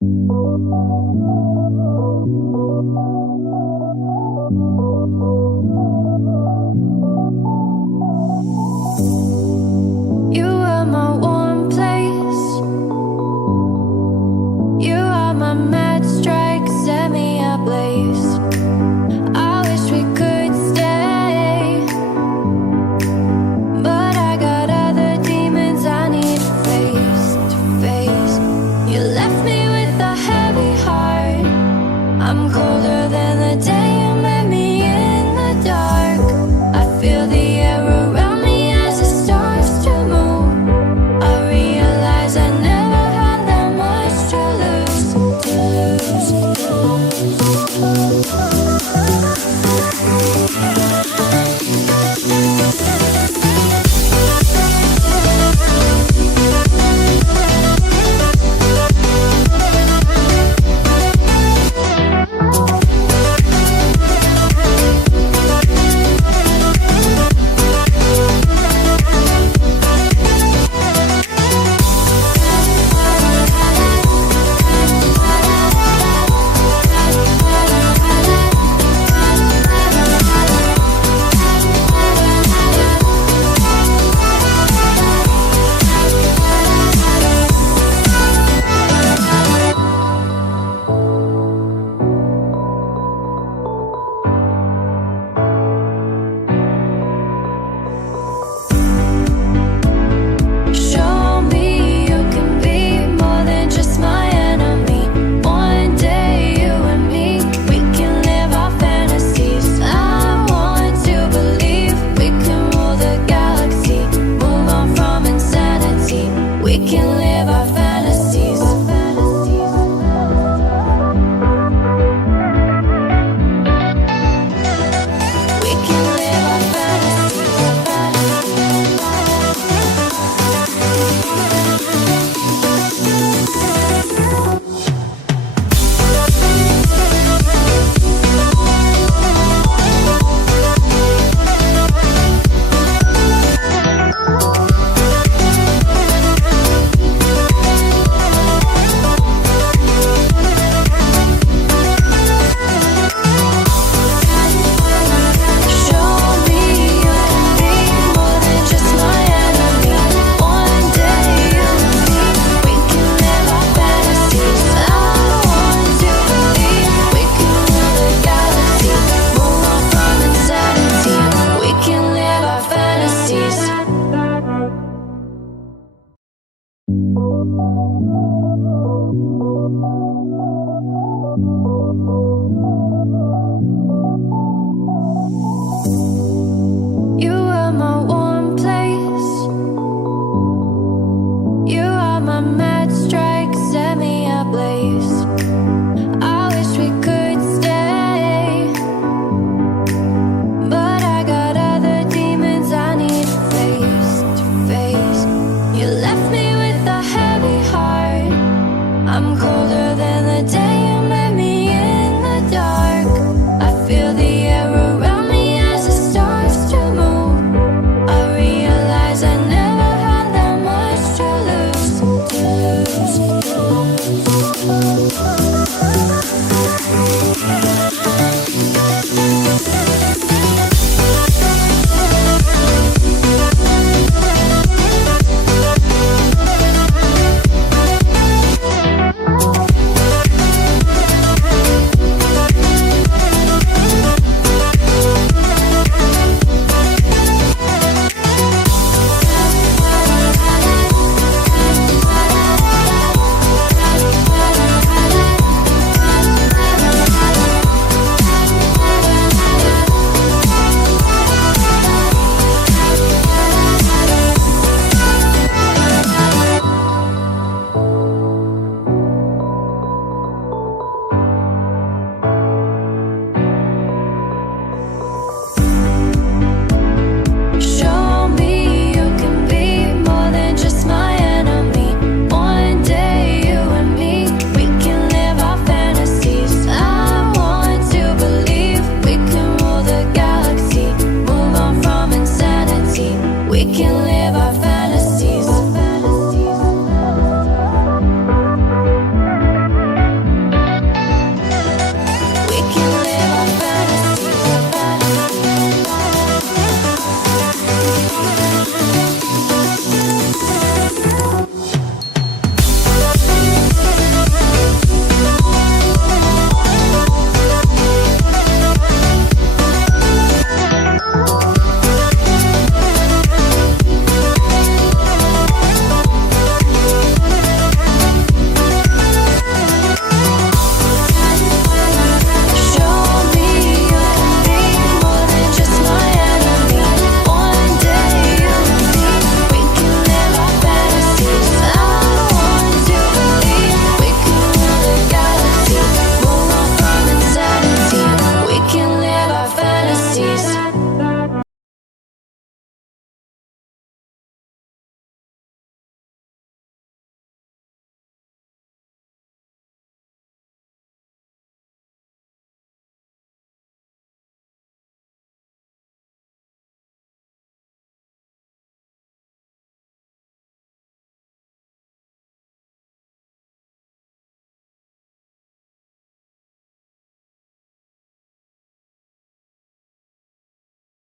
You are my warm place. You are my mad strike, set me ablaze. I wish we could stay, but I got other demons I need face to face. You left me with a heavy heart. I'm colder than the day you met me in the dark. I feel the air around me as it starts to move. I realize I never had that much to lose, show me you can be more than just my enemy. One day you and me, we can live our fantasies. I want to believe we can rule the galaxy, move on from insanity. We can live our fantasies. We can live our Show me you can be more than just my enemy. One day you and me, we can live our fantasies. I want to believe we can rule the galaxy, move on from insanity. We can live our fantasies. You are my warm place. You are my mad strike, set me ablaze. I wish we could stay, but I got other demons I need face to face. You left me with a heavy heart. I'm colder than the day